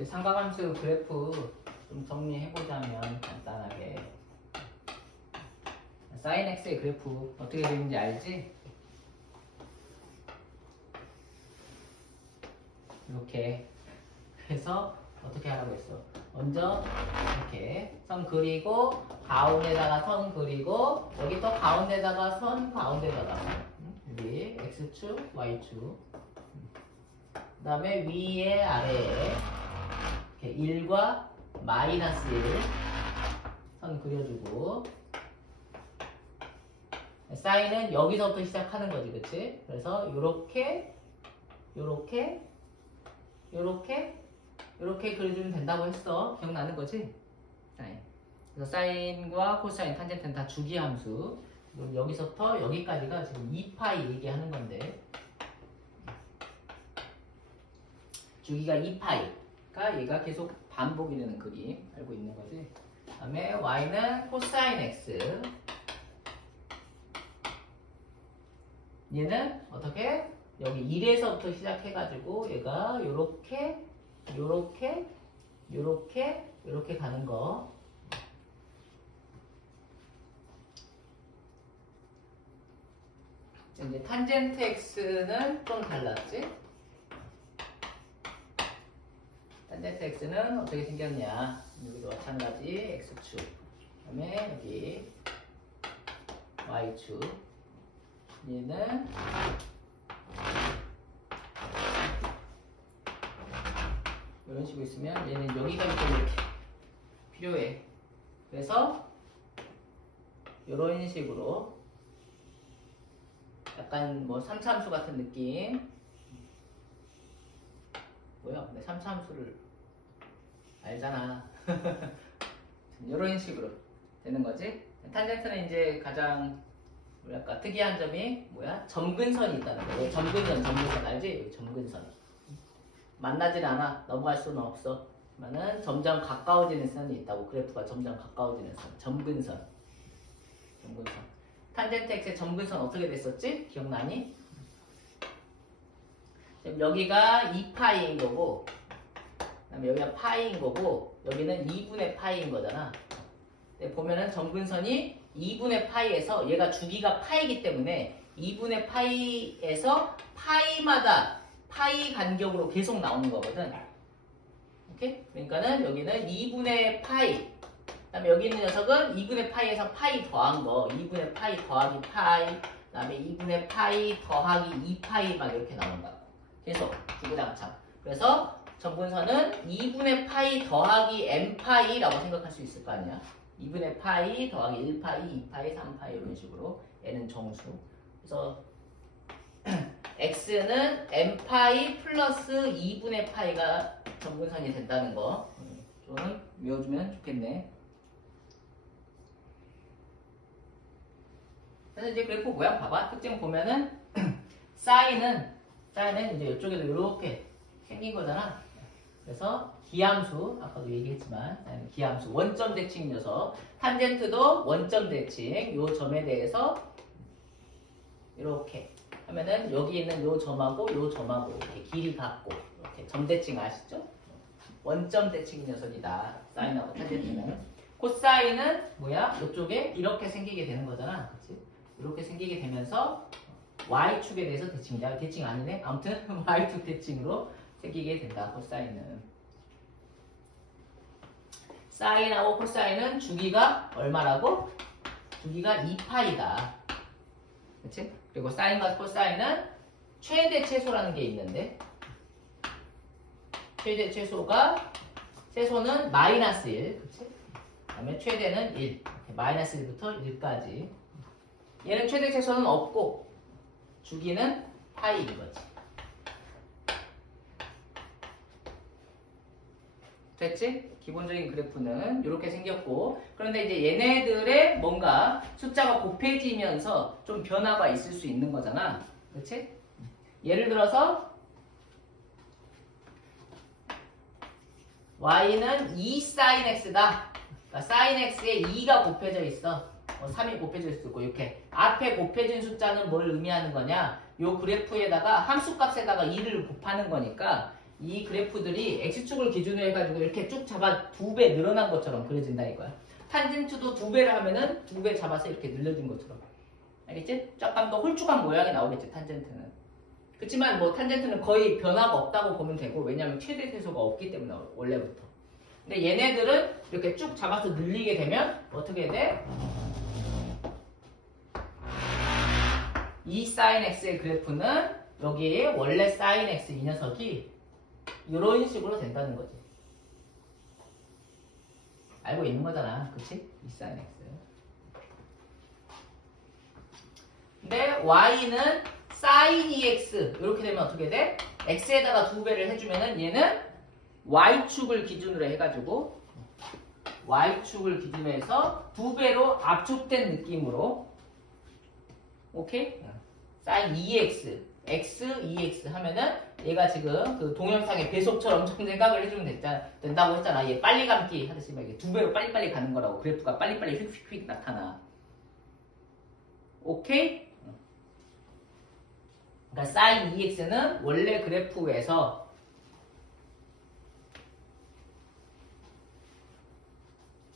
삼각함수 그래프 좀 정리해보자면 간단하게 sin x의 그래프 어떻게 되는지 알지? 이렇게. 그래서 어떻게 하라고 했어? 먼저 이렇게 선 그리고 가운데다가 선 그리고 여기 또 가운데다가 선 가운데다가 여기 x축 y축 그 다음에 위에 아래에 이렇게 1과 마이너스 1 선 그려주고 사인은 여기서부터 시작하는 거지, 그치? 그래서 요렇게 요렇게 요렇게 요렇게 그려주면 된다고 했어. 기억나는 거지? 사인. 그래서 사인과 코사인, 탄젠트는 다 주기함수. 그리고 여기서부터 여기까지가 지금 2파이 얘기하는 건데 주기가 2파이가 얘가 계속 반복이 되는 그림 알고 있는 거지. 그 다음에 y는 코사인 x. 얘는 어떻게? 여기 1에서부터 시작해가지고 얘가 요렇게 요렇게 요렇게 요렇게 가는 거. 이제 탄젠트 x는 좀 달랐지? 탄젠트 x는 어떻게 생겼냐? 여기도 마찬가지 x축. 그 다음에 여기 y축. 얘는 이런 식으로 있으면 얘는 여기까지 좀 이렇게 필요해. 그래서 이런 식으로 약간 뭐 3차함수 같은 느낌. 뭐야? 근데 3차함수를 알잖아. 이런 식으로 되는 거지. 탄젠트는 이제 가장 뭐랄까 특이한 점이 뭐야? 점근선이 있다는 거. 점근선 알지? 여기 점근선. 만나진 않아. 넘어갈 수는 없어. 그러면은 점점 가까워지는 선이 있다고. 그래프가 점점 가까워지는 선. 점근선. 탄젠트 x의 점근선 어떻게 됐었지? 기억나니? 지금 여기가 2파이인 거고 그다음에 여기가 파이인 거고 여기는 2분의 파이인 거잖아. 근데 보면은 점근선이 2분의 파이에서 얘가 주기가 파이기 때문에 2분의 파이에서 파이마다 파이 간격으로 계속 나오는 거거든. 오케이? 그러니까는 여기는 2분의 파이. 그다음에 여기 있는 녀석은 2분의 파이에서 파이 더한 거. 2분의 파이 더하기 파이. 그다음에 2분의 파이 더하기 2파이 막 이렇게 나온다. 계속 주구장창. 그래서 점근선은 2분의 파이 더하기 n파이라고 생각할 수 있을 거 아니야. 2분의 파이 더하기 1파이, 2파이, 3파이 이런 식으로. 얘는 정수. 그래서 x는 n파이 플러스 2분의 파이가 점근선이 된다는 거 좀 외워주면 좋겠네. 그래서 이제 그래프 모양 봐봐. 특징 보면은 사인은 이제 이쪽에도 이렇게 생긴 거잖아. 그래서 기함수, 아까도 얘기했지만 기함수, 원점 대칭 녀석. 탄젠트도 원점 대칭. 요 점에 대해서 이렇게 하면은 여기 있는 요 점하고 요 점하고 이렇게 길이 같고 이렇게 점 대칭 아시죠? 원점 대칭 녀석이다. 사인하고 탄젠트는. 코사인은 뭐야? 이쪽에 이렇게 생기게 되는 거잖아. 그치? 이렇게 생기게 되면서 y축에 대해서 대칭이다. 대칭 아니네? 아무튼 y축 대칭으로 생기게 된다. 코사인은. 사인하고 코사인은 주기가 얼마라고? 주기가 2파이다. 그치? 그리고 사인과 코사인은 최대 최소라는 게 있는데 최대 최소는 마이너스 1. 그치? 그 다음에 최대는 1. 마이너스 1부터 1까지. 얘는 최대 최소는 없고 주기는 파이인 거지. 됐지? 기본적인 그래프는 이렇게 생겼고 그런데 이제 얘네들의 뭔가 숫자가 곱해지면서 좀 변화가 있을 수 있는 거잖아. 그렇지? 예를 들어서 y는 2 sin x다. 그러니까 sin x에 2가 곱해져 있어. 3이 곱해져 있고 이렇게 앞에 곱해진 숫자는 뭘 의미하는 거냐? 요 그래프에다가 함수값에다가 2를 곱하는 거니까 이 그래프들이 x축을 기준으로 해가지고 이렇게 쭉 잡아 2배 늘어난 것처럼 그려진다 이거야. 탄젠트도 2배를 하면은 2배 잡아서 이렇게 늘려진 것처럼. 알겠지? 약간 더 홀쭉한 모양이 나오겠지, 탄젠트는. 그렇지만 뭐 탄젠트는 거의 변화가 없다고 보면 되고, 왜냐하면 최대 최소가 없기 때문에 원래부터. 근데 얘네들은 이렇게 쭉 잡아서 늘리게 되면 어떻게 돼? 이 sin x의 그래프는 여기 원래 sin x 이 녀석이 이런 식으로 된다는 거지. 알고 있는 거잖아, 그치? 이 sin x. 근데 y는 sin 2x 이렇게 되면 어떻게 돼? x에다가 2배를 해주면은 얘는 y축을 기준으로 해가지고 y축을 기준으로 해서 2배로 압축된 느낌으로, 오케이? sin 2x x 2x 하면은 얘가 지금 그 동영상의 배속처럼 좀 생각을 해주면 된다고 했잖아. 얘 빨리 감기 하듯이 막 이게 2배로 빨리빨리 가는 거라고. 그래프가 빨리빨리 휙휙휙 나타나. 오케이? 그러니까 sin 2x는 원래 그래프에서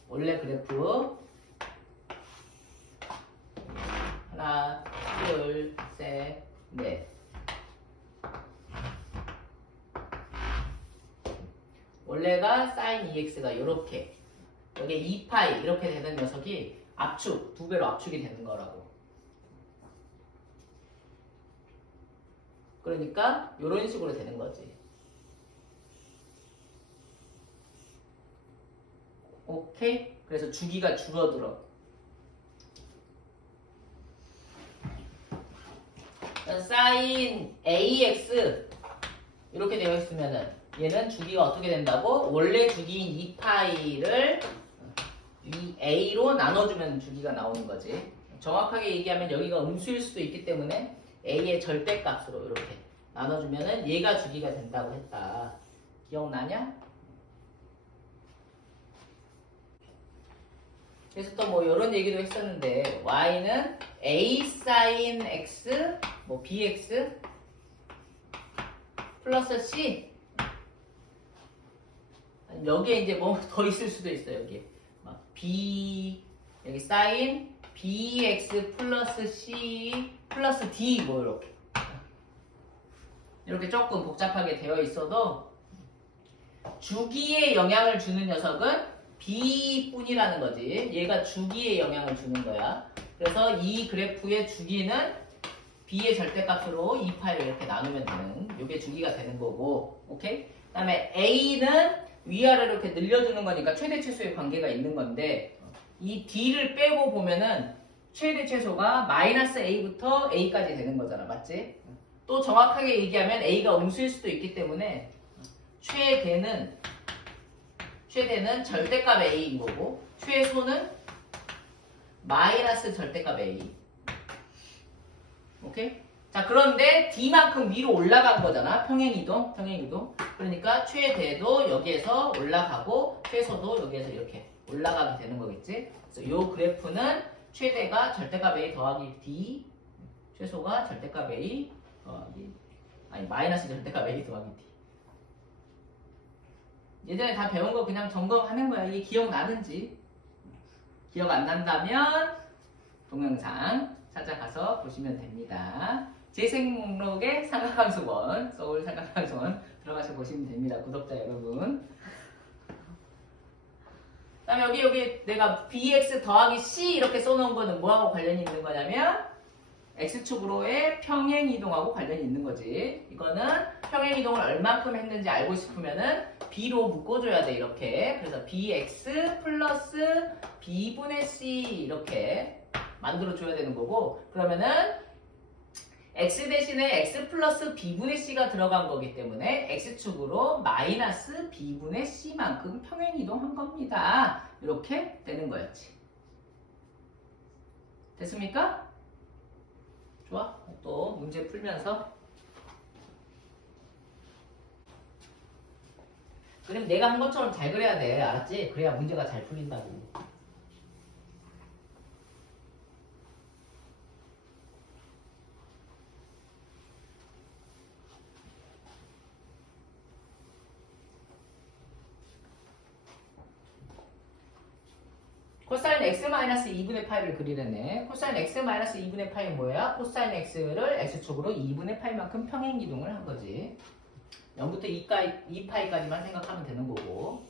원래 그래프 하나, 둘, 셋, 넷. 원래가 sin 2x가 이렇게 여기 2파이 이렇게 되는 녀석이 압축, 2배로 압축이 되는 거라고. 그러니까 이런 식으로 되는 거지. 오케이? 그래서 주기가 줄어들어. sin ax 이렇게 되어 있으면은 얘는 주기가 어떻게 된다고? 원래 주기인 2파이를 이 a로 나눠주면 주기가 나오는 거지. 정확하게 얘기하면 여기가 음수일 수도 있기 때문에 a의 절대값으로 이렇게 나눠주면은 얘가 주기가 된다고 했다. 기억나냐? 그래서 또 뭐 이런 얘기도 했었는데 y는 a sin x 뭐 bx 플러스 c, 여기에 이제 뭐 더 있을 수도 있어요. 여기 막 b 여기 sin bx 플러스 c 플러스 d 뭐 이렇게 조금 복잡하게 되어 있어도 주기에 영향을 주는 녀석은 b뿐이라는 거지. 얘가 주기에 영향을 주는 거야. 그래서 이 그래프의 주기는 b의 절대값으로 2파이를 이렇게 나누면 되는, 이게 주기가 되는 거고, 오케이? 그 다음에 a는 위아래로 이렇게 늘려주는 거니까 최대 최소의 관계가 있는 건데, 이 d를 빼고 보면은 최대 최소가 마이너스 a부터 a까지 되는 거잖아. 맞지? 또 정확하게 얘기하면 a가 음수일 수도 있기 때문에 최대는 절대값 a인 거고, 최소는 마이너스 절대값 a. 오케이? 자, 그런데 d만큼 위로 올라간 거잖아. 평행이동. 그러니까 최대도 여기에서 올라가고 최소도 여기에서 이렇게 올라가게 되는 거겠지. 그래서 이 그래프는 최대가 절대값 a 더하기 d, 최소가 절대값 a 더하기, 아니 마이너스 절대값 a 더하기 d. 예전에 다 배운 거 그냥 점검하는 거야. 이게 기억나는지. 기억 안 난다면 동영상 찾아가서 보시면 됩니다. 재생 목록에 삼각함수원, 서울 삼각함수원 들어가서 보시면 됩니다. 구독자 여러분. 그 다음에 여기 내가 bx 더하기 c 이렇게 써놓은 거는 뭐하고 관련이 있는 거냐면 x축으로의 평행이동하고 관련이 있는 거지. 이거는 평행이동을 얼만큼 했는지 알고 싶으면은 b로 묶어줘야 돼. 이렇게. 그래서 bx 플러스 b분의 c 이렇게 만들어줘야 되는 거고, 그러면은 x 대신에 x 플러스 b분의 c가 들어간 거기 때문에 x축으로 마이너스 b분의 c만큼 평행이동한 겁니다. 이렇게 되는 거였지. 됐습니까? 좋아? 또 문제 풀면서 그럼 내가 한 것처럼 잘 그려야 돼. 알았지? 그래야 문제가 잘 풀린다고. x-2분의 파이를 그리려네. 코사인 x-2분의 파이는 뭐야? 코사인 x를 x축으로 2분의 파이만큼 평행이동을 한 거지. 0부터 2파이까지만 생각하면 되는 거고.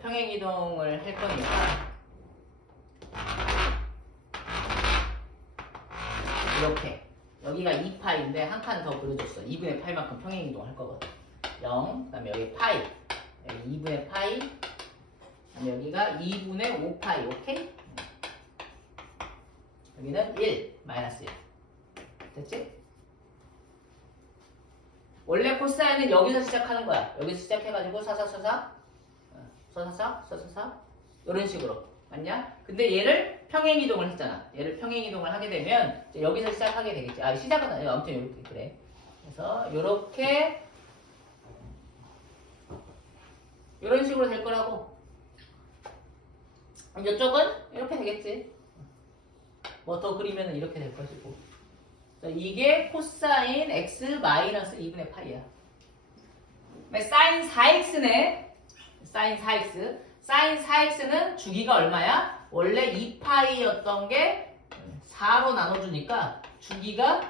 평행이동을 할 거니까 이렇게 여기가 2파이인데 한 칸 더 그려줬어. 2분의 파이만큼 평행이동 할 거거든. 0, 그 다음에 여기 파이, 여기 2분의 파이, 그 다음에 여기가 2분의 5파이, 오케이? 여기는 1, 마이너스 1. 됐지? 원래 코사인은 여기서 시작하는 거야. 여기서 시작해가지고 사사사사 이런 식으로. 맞냐? 근데 얘를 평행이동을 했잖아. 얘를 평행이동을 하게 되면 이제 여기서 시작하게 되겠지. 시작은 아니야. 아무튼 이렇게 그래. 그래서 이렇게 이런 식으로 될 거라고. 이쪽은 이렇게 되겠지. 뭐 더 그리면 이렇게 될 것이고. 이게 코사인 x 마이너스 2분의 파이야. 사인 4x네. 사인 4x. 사인 4x는 주기가 얼마야? 원래 2파이였던 게 4로 나눠주니까 주기가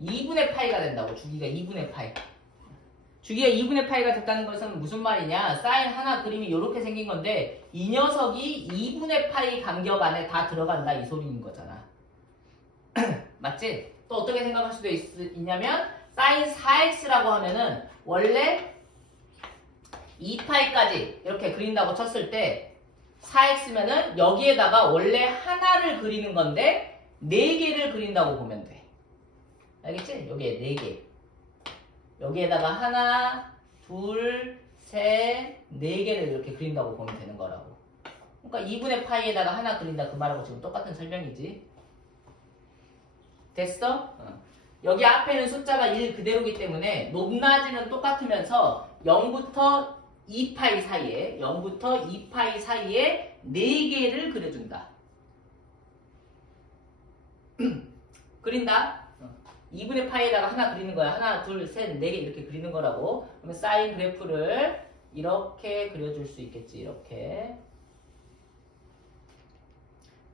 2분의 파이가 된다고. 주기가 2분의 파이. 주기가 2분의 파이가 됐다는 것은 무슨 말이냐? 사인 하나 그림이 이렇게 생긴 건데 이 녀석이 2분의 파이 간격 안에 다 들어간다 이 소리인 거잖아. 맞지? 또 어떻게 생각할 수도 있냐면 사인 4x라고 하면은 원래 2파이까지 이렇게 그린다고 쳤을 때 4x면은 여기에다가 원래 하나를 그리는 건데 4개를 그린다고 보면 돼. 알겠지? 여기에 4개. 여기에다가 하나, 둘, 셋, 4개를 이렇게 그린다고 보면 되는 거라고. 그러니까 2분의 파이에다가 하나 그린다 그 말하고 지금 똑같은 설명이지. 됐어? 여기 앞에는 숫자가 1 그대로기 때문에 높낮이는 똑같으면서 0부터 2파이 사이에 0부터 2파이 사이에 4개를 그려준다. 그린다. 2분의 파이에다가 하나 그리는 거야. 하나, 둘, 셋, 4개 이렇게 그리는 거라고. 그러면 사인 그래프를 이렇게 그려줄 수 있겠지. 이렇게.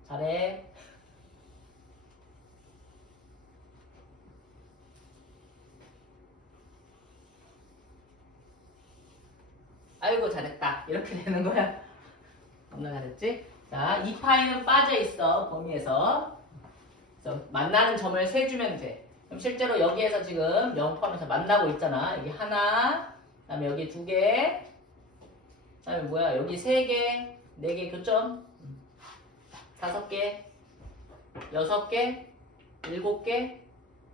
잘해. 아이고 잘했다. 이렇게 되는 거야. 너무나 잘했지? 자, 2파이는 빠져있어. 범위에서. 그래서 만나는 점을 세주면 돼. 그럼 실제로 여기에서 지금 0 포함해서 만나고 있잖아. 여기 하나, 그 다음에 여기 2개, 그 다음에 뭐야? 여기 3개, 4개 교점, 5개, 6개, 7개,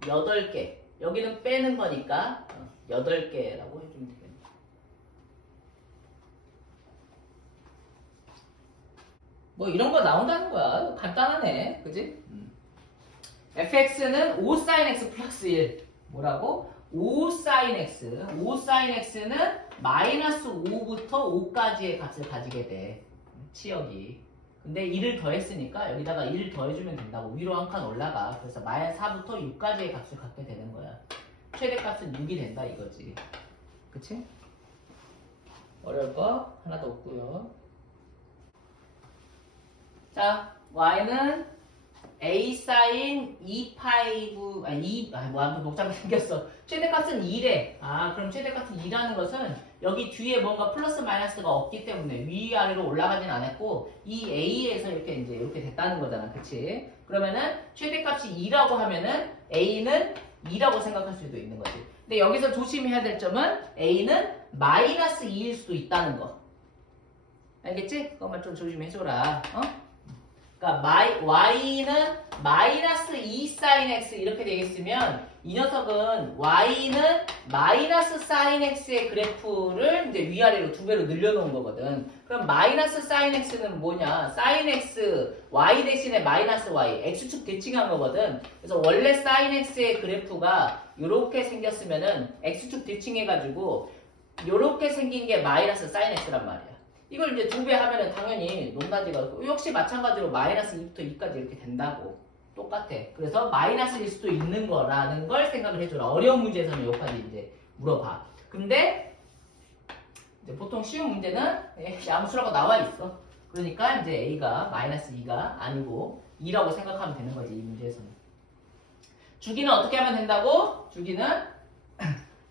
8개. 여기는 빼는 거니까 8개라고 해주면 되겠네. 뭐 이런 거 나온다는 거야. 간단하네. 그지? fx는 5sin x 플러스 1. 뭐라고? 5sin x. 5sin x는 마이너스 5부터 5까지의 값을 가지게 돼. 치역이. 근데 1을 더했으니까 여기다가 1을 더해주면 된다고. 위로 한 칸 올라가. 그래서 마이너스 4부터 6까지의 값을 갖게 되는 거야. 최대값은 6이 된다 이거지. 그치? 어려울 거 하나도 없고요. 자, y는 a sin 2파이 9, 아무튼 복잡하게 생겼어. 최대값은 2래. 그럼 최대값은 2라는 것은 여기 뒤에 뭔가 플러스 마이너스가 없기 때문에 위아래로 올라가진 않았고 이 a에서 이렇게 됐다는 거잖아. 그치? 그러면은 최대값이 2라고 하면은 a는 2라고 생각할 수도 있는 거지. 근데 여기서 조심해야 될 점은 a는 마이너스 2일 수도 있다는 거. 알겠지? 그것만 좀 조심해줘라. 그러니까 y는 마이너스 2sin x 이렇게 되겠으면 이 녀석은 y는 마이너스 sin x의 그래프를 이제 위아래로 2배로 늘려놓은 거거든. 그럼 마이너스 sin x는 뭐냐? sin x y 대신에 마이너스 y x축 대칭한 거거든. 그래서 원래 sin x의 그래프가 이렇게 생겼으면은 x축 대칭해가지고 이렇게 생긴 게 마이너스 sin x란 말이야. 이걸 이제 2배 하면은 당연히 높낮이가 역시 마찬가지로 마이너스 2부터 2까지 이렇게 된다고. 똑같아. 그래서 마이너스일 수도 있는 거라는 걸 생각을 해줘라. 어려운 문제에서는 여기까지 이제 물어봐. 근데 이제 보통 쉬운 문제는 양수라고 나와 있어. 그러니까 이제 a가 마이너스 2가 아니고 2라고 생각하면 되는 거지. 이 문제에서는. 주기는 어떻게 하면 된다고? 주기는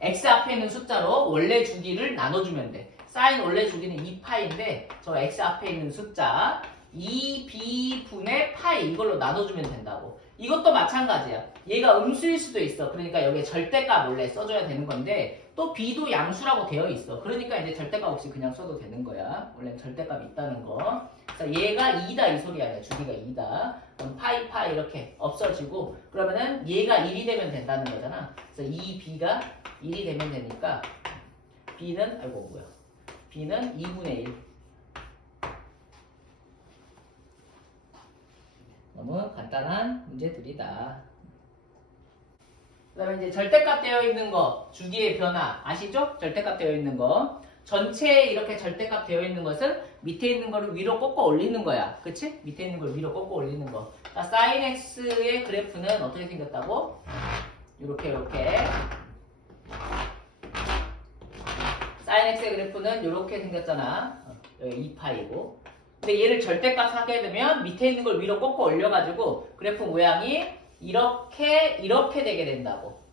x 앞에 있는 숫자로 원래 주기를 나눠주면 돼. 사인 원래 주기는 2파인데 저 x 앞에 있는 숫자 2b분의 파이 이걸로 나눠주면 된다고. 이것도 마찬가지야. 얘가 음수일 수도 있어. 그러니까 여기에 절대값 원래 써줘야 되는 건데 또 b도 양수라고 되어 있어. 그러니까 이제 절대값 없이 그냥 써도 되는 거야. 원래는 절대값이 있다는 거. 그래서 얘가 2다 이 소리 아니야. 주기가 2다. 그럼 파이 이렇게 없어지고 그러면은 얘가 1이 되면 된다는 거잖아. 그래서 2b가 1이 되면 되니까 b는 b는 2분의 1. 너무 간단한 문제들이다. 그 다음에 이제 절대값 되어 있는 거, 주기의 변화 아시죠? 절대값 되어 있는 거. 전체에 이렇게 절대값 되어 있는 것은 밑에 있는 거를 위로 꺾어 올리는 거야. 그치? 밑에 있는 걸 위로 꺾어 올리는 거. 그러니까 sin x의 그래프는 어떻게 생겼다고? 이렇게 sin x의 그래프는 이렇게 생겼잖아. 여기 2파이고. 근데 얘를 절대값 하게 되면 밑에 있는 걸 위로 꺾어 올려가지고 그래프 모양이 이렇게 되게 된다고.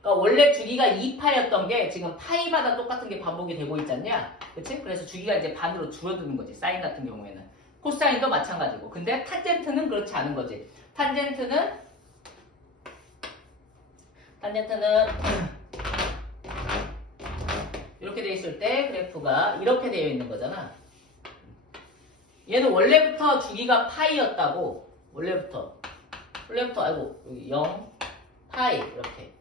그러니까 원래 주기가 2파였던 게 지금 파이마다 똑같은 게 반복이 되고 있잖냐? 그치? 그래서 주기가 이제 반으로 줄어드는 거지. 사인 같은 경우에는. 코사인도 마찬가지고. 근데 탄젠트는 그렇지 않은 거지. 탄젠트는 이렇게 돼 있을 때 그래프가 이렇게 되어 있는 거잖아. 얘는 원래부터 주기가 파이였다고. 원래부터 여기 0 파이 이렇게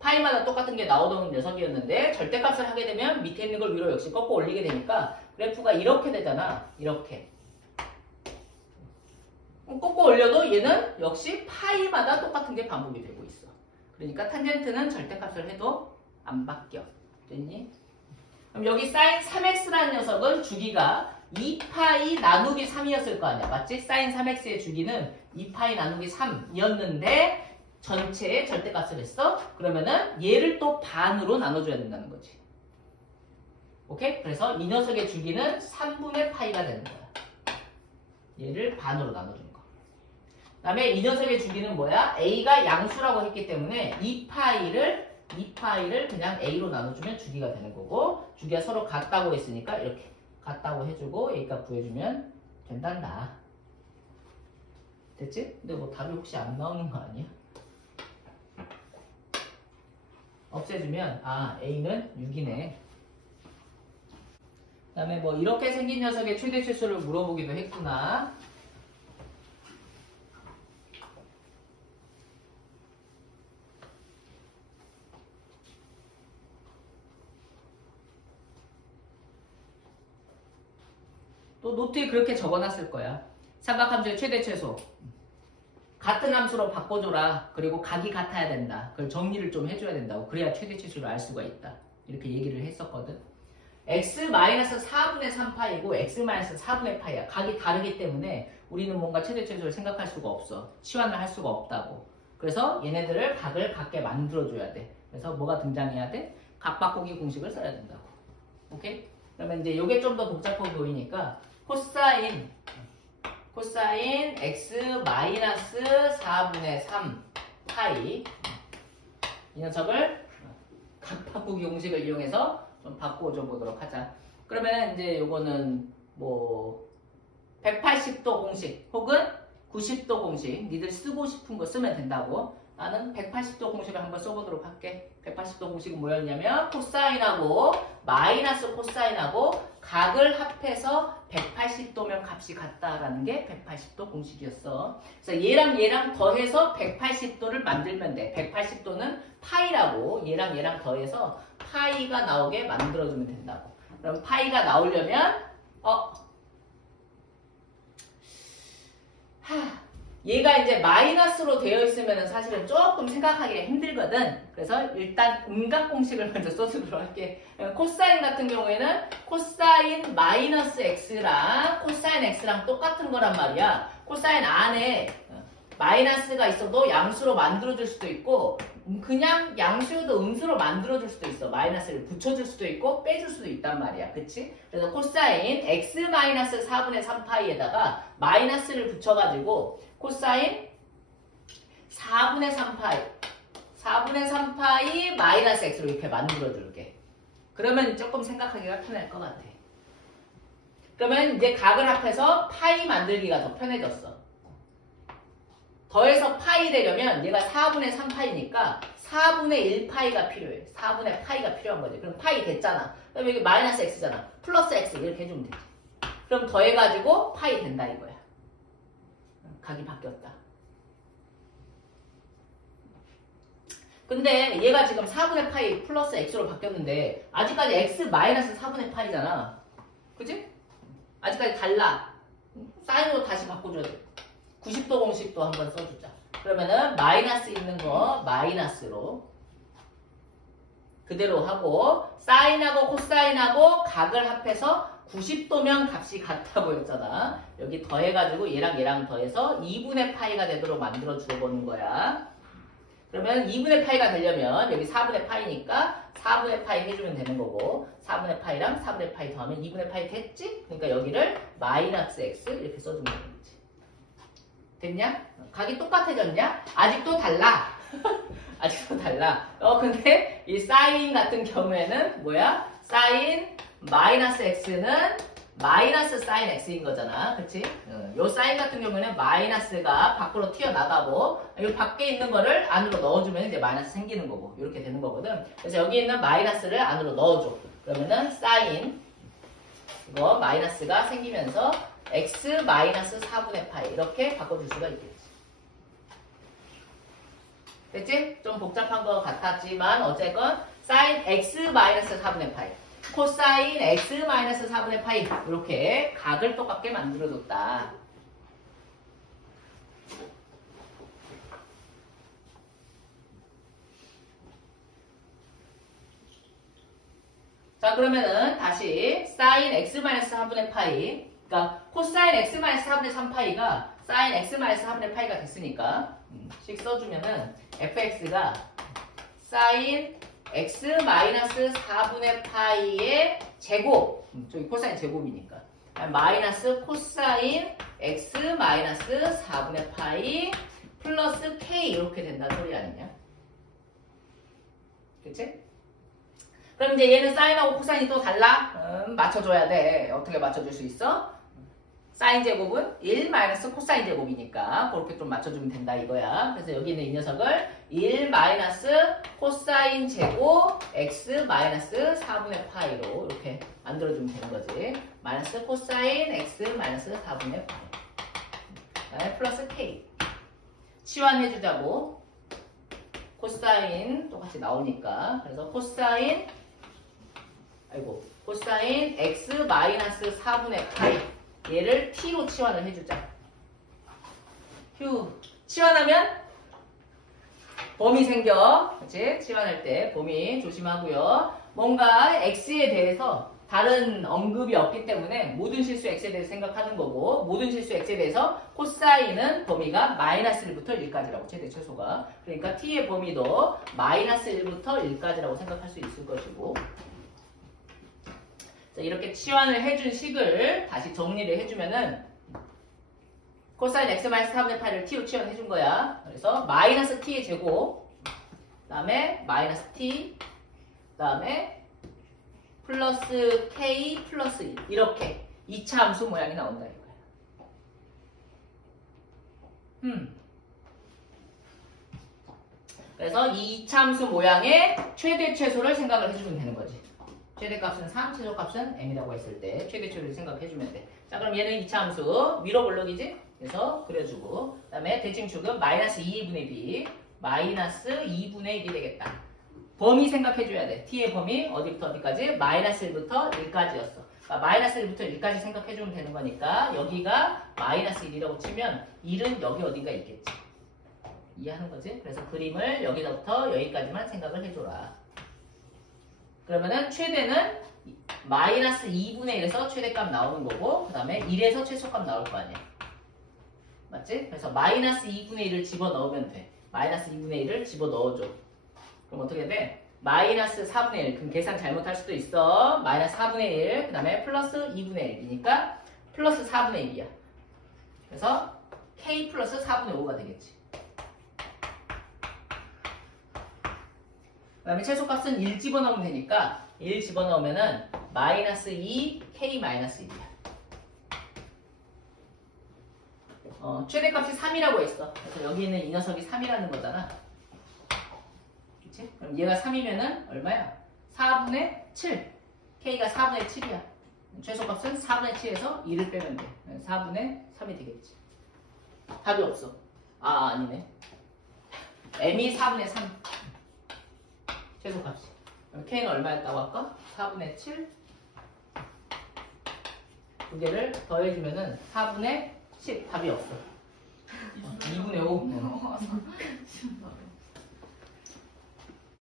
파이마다 똑같은 게 나오던 녀석이었는데 절대값을 하게 되면 밑에 있는 걸 위로 역시 꺾어 올리게 되니까 그래프가 이렇게 되잖아. 이렇게 꺾어 올려도 얘는 역시 파이마다 똑같은 게 반복이 되고 있어. 그러니까 탄젠트는 절대값을 해도 안 바뀌어. 됐니? 그럼 여기 sin 3x라는 녀석은 주기가 2파이 나누기 3이었을 거 아니야. 맞지? sin 3x의 주기는 2파이 나누기 3이었는데 전체의 절대값을 했어? 그러면은 얘를 또 반으로 나눠줘야 된다는 거지. 오케이? 그래서 이 녀석의 주기는 3분의 파이가 되는 거야. 얘를 반으로 나눠주는 거. 그 다음에 이 녀석의 주기는 뭐야? a가 양수라고 했기 때문에 2파이를 그냥 a로 나눠주면 주기가 되는 거고 주기가 서로 같다고 했으니까 이렇게 같다고 해주고 a값 구해주면 된단다. 됐지? 근데 뭐 답이 혹시 안 나오는 거 아니야? 없애주면 a는 6이네. 그 다음에 뭐 이렇게 생긴 녀석의 최대 치수를 물어보기도 했구나. 또 노트에 그렇게 적어놨을 거야. 삼각함수의 최대 최소. 같은 함수로 바꿔줘라. 그리고 각이 같아야 된다. 그걸 정리를 좀 해줘야 된다고. 그래야 최대 치수를 알 수가 있다. 이렇게 얘기를 했었거든. x-4분의 3파이고 x-4분의 파이야. 각이 다르기 때문에 우리는 뭔가 최대 최소를 생각할 수가 없어. 치환을 할 수가 없다고. 그래서 얘네들을 각을 같게 만들어줘야 돼. 그래서 뭐가 등장해야 돼? 각 바꾸기 공식을 써야 된다고. 오케이? 그러면 이제 이게 좀 더 복잡해 보이니까 코사인 x-4분의 3 파이 이 녀석을 각 바꾸기 공식을 이용해서 좀 바꿔줘 보도록 하자. 그러면 이제 요거는 뭐 180도 공식 혹은 90도 공식 니들 쓰고 싶은 거 쓰면 된다고. 나는 180도 공식을 한번 써보도록 할게. 180도 공식은 뭐였냐면 코사인하고 마이너스 코사인하고 각을 합해서 180도면 값이 같다라는 게 180도 공식이었어. 그래서 얘랑 더해서 180도를 만들면 돼. 180도는 파이라고 얘랑 더해서 파이가 나오게 만들어주면 된다고. 그럼 파이가 나오려면 얘가 이제 마이너스로 되어 있으면 사실은 조금 생각하기가 힘들거든. 그래서 일단 음각 공식을 먼저 써주도록 할게. 코사인 같은 경우에는 코사인 마이너스 x랑 코사인 x랑 똑같은 거란 말이야. 코사인 안에 마이너스가 있어도 양수로 만들어줄 수도 있고 그냥 양수여도 음수로 만들어줄 수도 있어. 마이너스를 붙여줄 수도 있고 빼줄 수도 있단 말이야. 그치? 그래서 코사인 x-4분의 3파이에다가 마이너스를 붙여가지고 코사인 4분의 3파이 마이너스 x로 이렇게 만들어줄게. 그러면 조금 생각하기가 편할 것 같아. 그러면 이제 각을 합해서 파이 만들기가 더 편해졌어. 더해서 파이 되려면 얘가 4분의 3파이니까 4분의 1파이가 필요해. 4분의 파이가 필요한 거지. 그럼 파이 됐잖아. 그럼 여기 마이너스 x잖아. 플러스 x 이렇게 해주면 되지. 그럼 더해가지고 파이 된다 이거야. 각이 바뀌었다. 근데 얘가 지금 4분의 파이 플러스 x로 바뀌었는데 아직까지 x 마이너스 4분의 파이잖아. 그지? 아직까지 달라. 사인으로 다시 바꿔줘야 돼. 90도 공식도 한번 써주자. 그러면은 마이너스 있는 거 마이너스로 그대로 하고 사인하고 코사인하고 각을 합해서 90도면 값이 같아 보였잖아. 여기 더해가지고 얘랑 더해서 2분의 파이가 되도록 만들어 주어보는 거야. 그러면 2분의 파이가 되려면 여기 4분의 파이니까 4분의 파이 해주면 되는 거고 4분의 파이랑 4분의 파이 더하면 2분의 파이 됐지? 그러니까 여기를 마이너스 x 이렇게 써주면 되는 거지. 됐냐? 각이 똑같아졌냐? 아직도 달라. 아직도 달라. 근데 이 사인 같은 경우에는 뭐야? 사인 마이너스 x는 마이너스 사인 x인 거잖아. 그치? 요 사인 같은 경우에는 마이너스가 밖으로 튀어나가고 이 밖에 있는 거를 안으로 넣어주면 이제 마이너스 생기는 거고 이렇게 되는 거거든. 그래서 여기 있는 마이너스를 안으로 넣어줘. 그러면은 사인 이거 마이너스가 생기면서 x 마이너스 4분의 파이 이렇게 바꿔줄 수가 있겠지. 됐지? 좀 복잡한 것 같았지만 어쨌건 사인 x 마이너스 4분의 파이 코사인 x 마이너스 4분의 파이 이렇게 각을 똑같게 만들어줬다. 자 그러면은 다시 사인 x 마이너스 4분의 파이 그러니까 코사인 x 마이너스 4분의 3파이가 사인 x 마이너스 4분의 파이가 됐으니까 식 써주면은 fx가 사인 x 마이너스 4분의 파이의 제곱 저기 코사인 제곱이니까 마이너스 코사인 x 마이너스 4분의 파이 플러스 k 이렇게 된다는 소리 아니냐? 그치? 그럼 이제 얘는 사인하고 코사인이 또 달라? 맞춰줘야 돼. 어떻게 맞춰줄 수 있어? 사인 제곱은 1 마이너스 코사인 제곱이니까 그렇게 좀 맞춰주면 된다 이거야. 그래서 여기 있는 이 녀석을 1 마이너스 코사인 제곱 x 마이너스 4분의 파이로 이렇게 만들어주면 되는 거지. 마이너스 코사인 x 마이너스 4분의 파이 그다음에 플러스 k 치환해주자고. 코사인 똑같이 나오니까 그래서 코사인 x 마이너스 4분의 파이 얘를 t로 치환을 해주자. 치환하면 범위 생겨. 그치? 치환할 때 범위 조심하고요. 뭔가 x에 대해서 다른 언급이 없기 때문에 모든 실수 x에 대해서 생각하는 거고 모든 실수 x에 대해서 코사인은 범위가 마이너스 1부터 1까지라고 최대 최소가. 그러니까 t의 범위도 마이너스 1부터 1까지라고 생각할 수 있을 것이고 자, 이렇게 치환을 해준 식을 다시 정리를 해주면은 코사인 x 마이너스 4분의 8을 t로 치환해준 거야. 그래서 마이너스 t의 제곱 그 다음에 마이너스 t 그 다음에 플러스 k 플러스 1 이렇게 2차 함수 모양이 나온다 이거야. 그래서 이 2차 함수 모양의 최대 최소를 생각을 해주면 되는 거지. 최대값은 3, 최소값은 m이라고 했을 때 최대 최소를 생각해주면 돼. 자 그럼 얘는 2차 함수 위로 볼록이지? 그래서 그려주고 그 다음에 대칭축은 마이너스 2분의 b 마이너스 2분의 1이 되겠다. 범위 생각해줘야 돼. t의 범위 어디부터 어디까지? 마이너스 1부터 1까지였어. 그러니까 마이너스 1부터 1까지 생각해주면 되는 거니까 여기가 마이너스 1이라고 치면 1은 여기 어딘가 있겠지. 이해하는 거지? 그래서 그림을 여기서부터 여기까지만 생각을 해줘라. 그러면은 최대는 마이너스 2분의 1에서 최대값 나오는 거고 그 다음에 1에서 최소값 나올 거 아니야. 맞지? 그래서 마이너스 2분의 1을 집어넣으면 돼. 마이너스 2분의 1을 집어넣어줘. 그럼 어떻게 돼? 마이너스 4분의 1. 그럼 계산 잘못할 수도 있어. 마이너스 4분의 1. 그 다음에 플러스 2분의 1이니까 플러스 4분의 1이야. 그래서 K 플러스 4분의 5가 되겠지. 그 다음에 최소값은 1 집어넣으면 되니까 1 집어넣으면은 마이너스 2 K 마이너스 1이야. 최대값이 3이라고 했어. 그래서 여기 있는 이 녀석이 3이라는 거잖아. 그치? 그럼 얘가 3이면은 얼마야? 4분의 7. K가 4분의 7이야. 최소값은 4분의 7에서 2를 빼면 돼. 4분의 3이 되겠지. 답이 없어. 아니네. M이 4분의 3. 최소값이. 그럼 K는 얼마였다고 할까? 4분의 7. 두 개를 더해주면은 4분의 10. 답이 없어. 2분의 5.